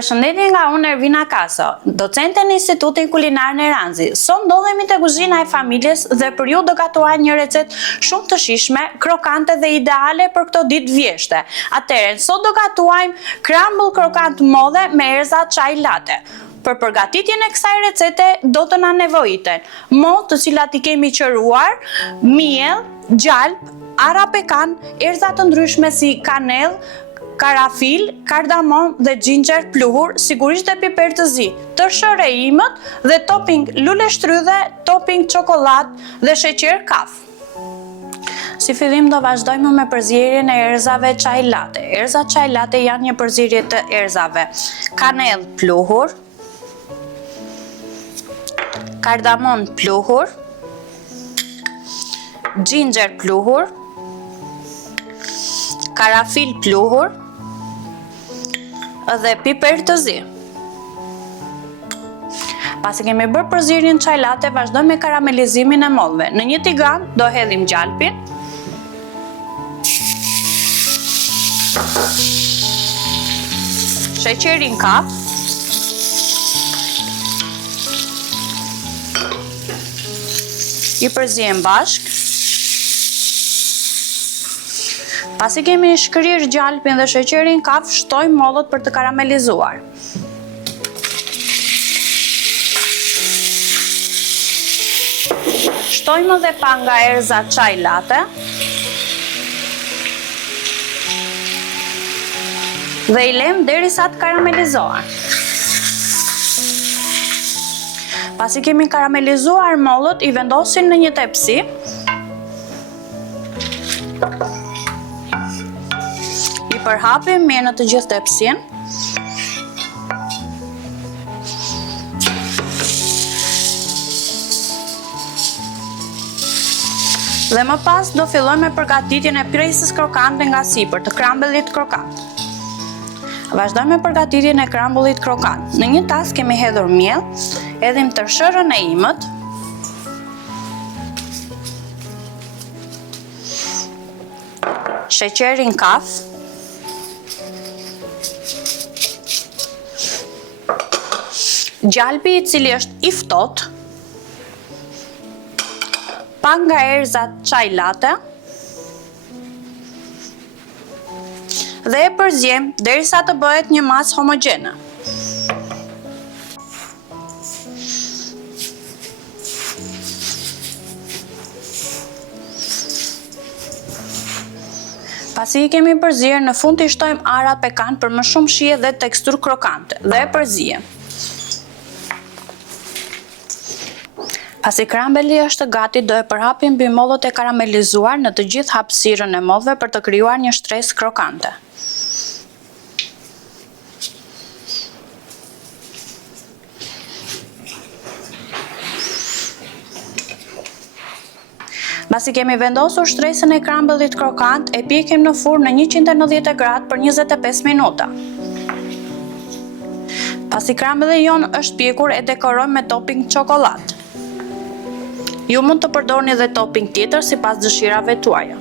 Përshëndetje nga unë Ervina Kaso, docente në Institutin Kulinar në Ranzi. Sot ndodhemi te kuzhina e familjes dhe për ju do gatuaj një recet shumë të shijshme, krokante dhe ideale për këto ditë vjeshte. Atëherë, sot do gatuajmë crumble krokant modhe me erza çaj latte. Për përgatitjen e kësaj recete do të na nevojiten mollë të cilat i kemi qëruar, miell, gjalp, ara pekan, erza të ndryshme si kanell, karafil, kardamom dhe ginger pluhur, sigurisht dhe piper të zi, tërshë reimët dhe topping lule shtrydhe, topping çokoladë dhe sheqer kaf. Si fillim do vazhdojmë me përzierjen e erzave çaj latte. Erza çaj latte janë një përzierje të erzave kanell pluhur, kardamom pluhur, ginger pluhur, karafil pluhur dhe piper të zi. Pasi kemi bërë përzierjen çaj latte, vazhdojmë me karamelizimin e mollëve. Në një tigan do hedhim gjalpin, sheqerin kaf, i përzihem bashk. Pasi kemi shkrirë gjalpin dhe sheqerin kaf, shtojmë mollët për të karamelizuar. Shtojmë edhe pak nga erza çaj latte. Dhe i lëm derisa të karamelizohen. Pasi kemi karamelizuar mollët, i vendosim në një tepsi. I përhapim mirë në të gjithë tepsin. Dhe më pas do fillojmë me përgatitjen e presës krokante nga sipër, të crumble-it krokant. Vazhdojmë me përgatitjen e crumble-it krokant. Në një tas kemi hedhur miell, hedhim tërshërën e imët, sheqerin kaf, gjalpi i cili është i ftohtë, pak nga erzat çaj latte dhe e përzijem derisa të bëhet një masë homogjene. Pasi i kemi përzier, në fund i shtojmë ara pekan për më shumë shije dhe teksturë krokante dhe e përzijem. Pasi crumble-i është gati, do e përhapim mbi mollët e karamelizuar në të gjithë hapësirën e mollëve për të krijuar një shtresë krokante. Pasi kemi vendosur shtresën e crumble-it krokant, e pjekim në furrë në 190 gradë për 25 minuta. Pasi crumble-i jon është pjekur, e dekorojmë me topping çokoladë. Ju mund të përdorni edhe topping tjetër sipas dëshirave tuaja.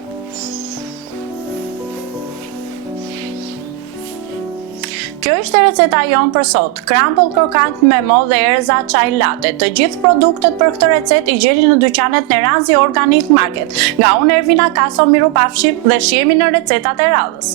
Kjo ishte receta jonë për sot, crumble krokant me mollë dhe erza çaj latte. Të gjithë produktet për këtë recetë i gjeni në dyqanet në Ranzi Organic Market. Nga unë Ervina Kaso, mirupafshim dhe shihemi në recetat e radhës.